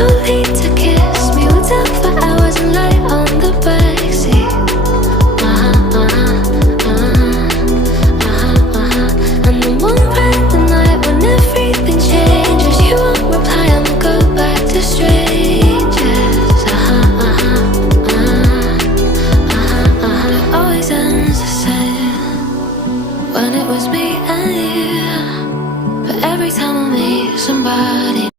your feet to kiss me. We'll talk for hours and lie on the backseat. And then won't find the night when everything changes. You won't reply and we'll go back to strangers. It always ends the same when it was me and you. But every time I meet somebody